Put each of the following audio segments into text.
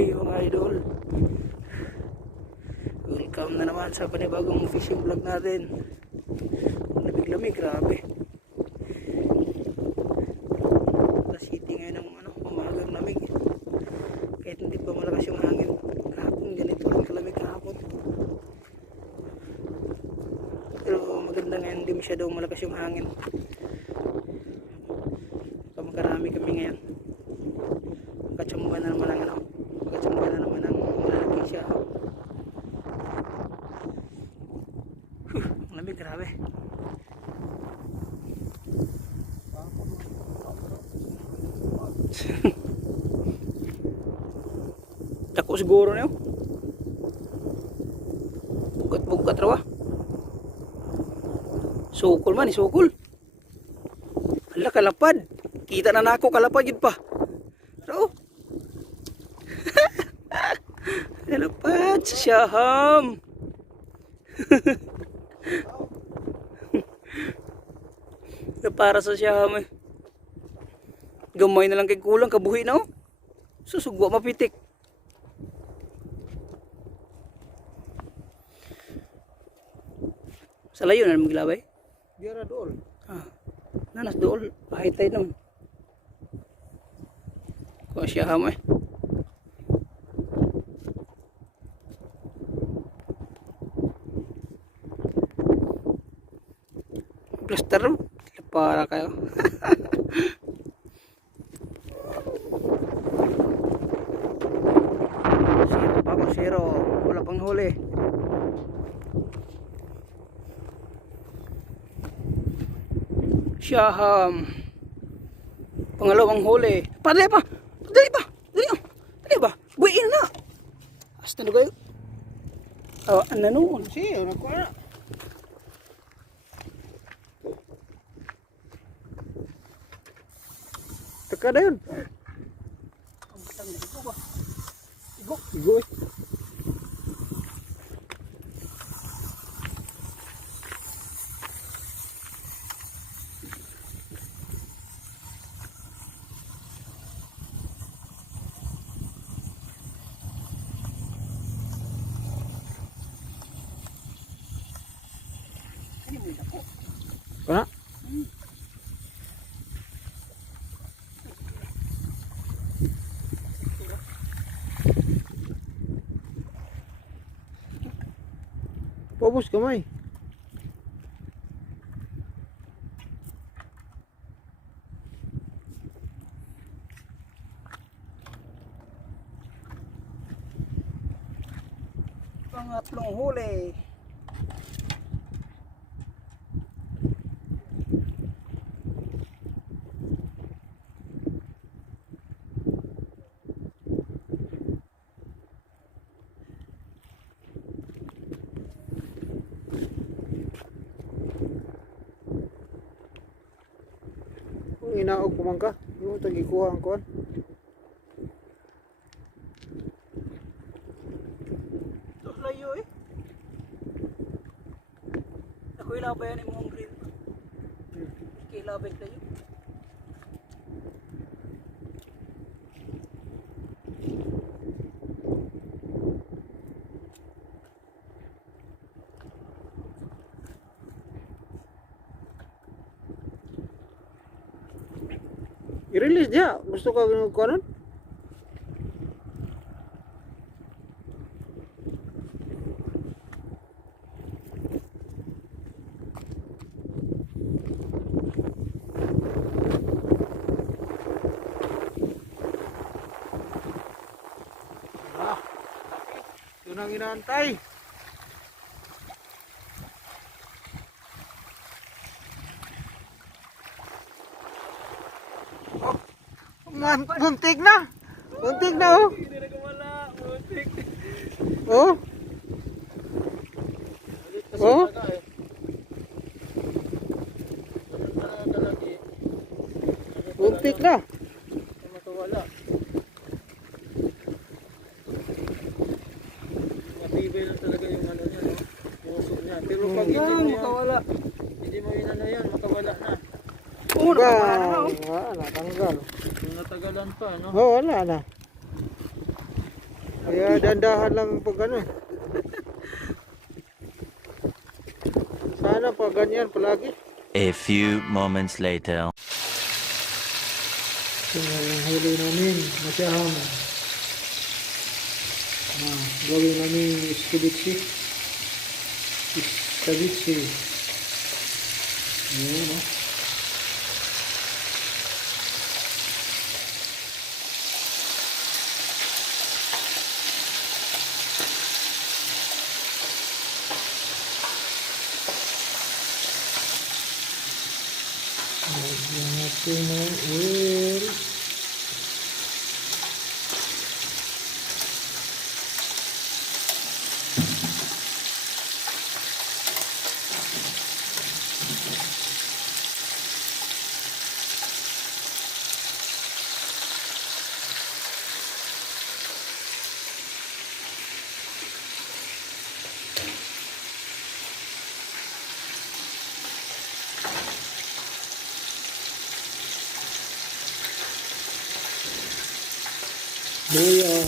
day mga idol. Welcome na naman sa panibagong fishing vlog natin. Lamig-lamig, grabe. Alas City ngayon ng umagang lamig. Kahit hindi pa malakas yung hangin. Kahapon ganito lang kalamig kahapon. Pero maganda ngayon, hindi masyadong malakas yung hangin. Makarami kami ngayon. Magkatsamba na naman ang malalaki siya. Ang lamig, grabe. Dako siguro niyo. Bugat-bugat raw. Sukol man, sukol. Hala, kalapad. Kita na nako kalapad yun pa. Pero kalapad sa siyaham. Na para sa siyaham eh. Gamay na lang kay kulang, kabuhi na oh. Susugwa mapitik. Sa layo na maglabay? Biara dool. Nanas dool, pahit tayo naman. Kung siyaham eh. Plaster para kayo. Zero pa ako, zero. Wala pang huli. Siyaham. Pangalawang huli. Padali pa. Dali ba? Buuin na. Hasta na kayo. Ano noon? Siya, nakuha. Teka na yun. Igo eh. Kana? Pabos kamay. Pangatlong huli. Kung inaog ko man ka, yung tagikuha ang kuhan. Ito layo eh. Ako ilabay yan yung mong green. Ilabay layo. I-release dia. Gusto ka kuhanon? Yun ang inaantay. Buntik na. Buntik na oh. Hindi na kumala. Muntik. Oh. Oh. Buntik na. Makawala. Matibay lang talaga yung ano niya, no? Puso niya. Pero pag Makawala. hindi mo inano yan, makawala na. Oo, nakawala na oh. Natanggal. Natagalan pa, no? Oo, wala na. Kaya dandahan lang pag ano. Sana pag ganyan palagi. A few moments later. So, yung huli namin, masyahang gawin namin iskabitsi. Iskabitsi. Ayan, oh. Lagyan natin ng oil. Luya.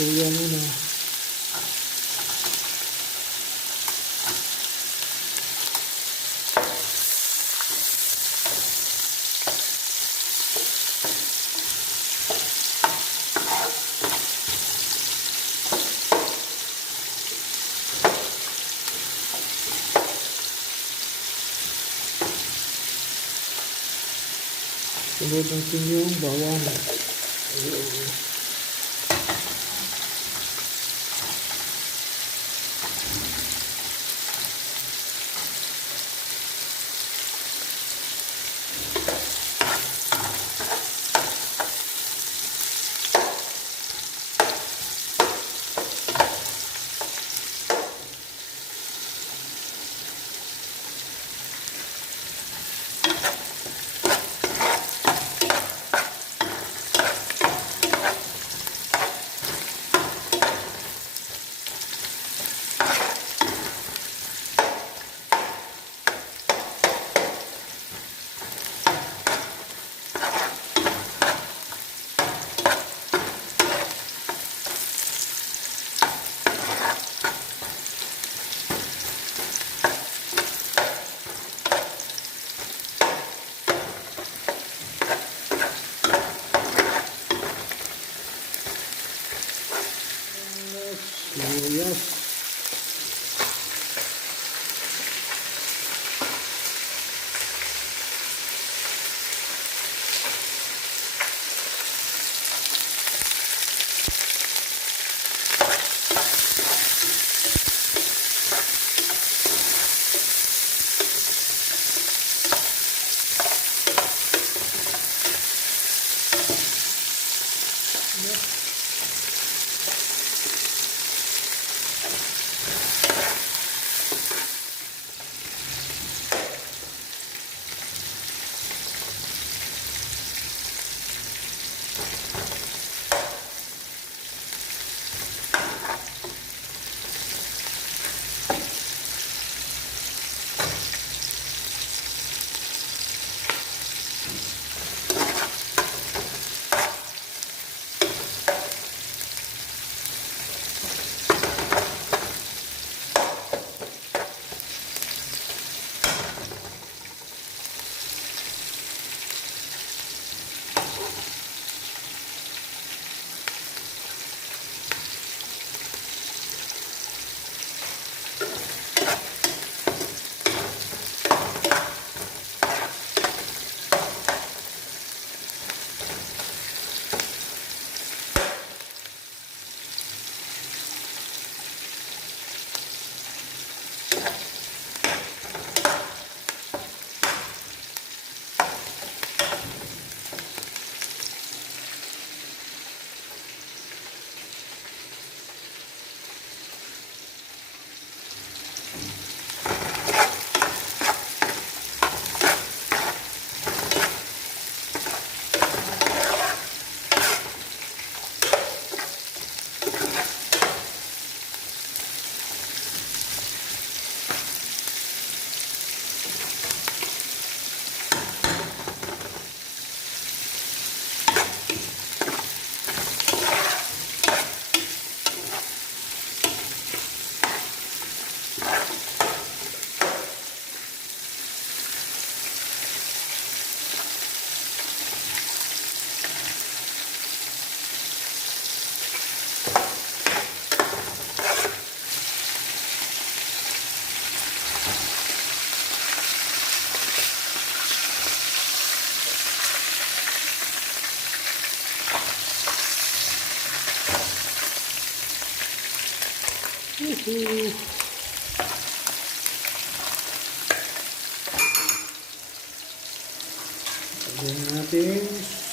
Luya muna. Sunod natin yung bawang. Ayun. Lagyan natin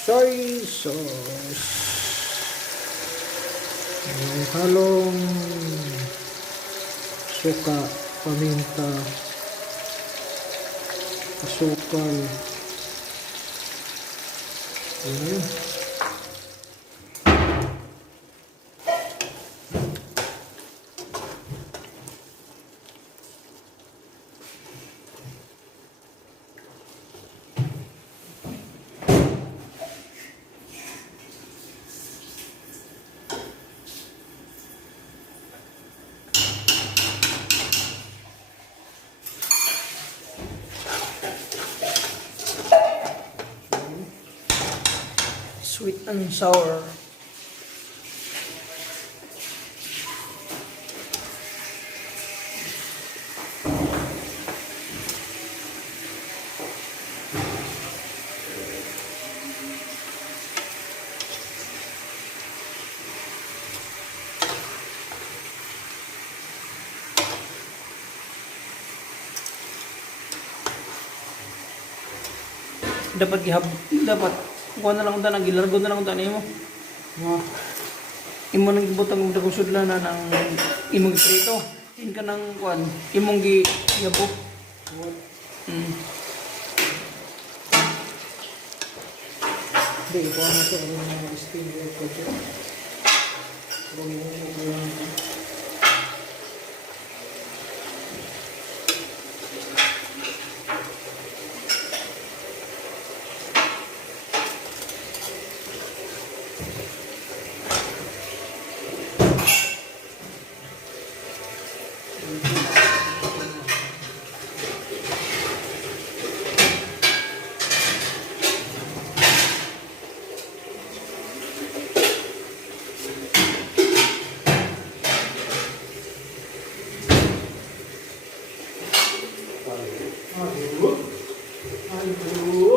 soy sauce. May halong suka, paminta, asukal. Ayan. Sweet and sour. Dapat kuha na lang unta nang gilargo na lang unta nimo. Nga. Imo nang gibutang mo dagong sudlan na ng imong prito. In ka nang kuan, imong giyabo. Mm. Hindi, ito na ito. Ano mga steam ito. Aduh.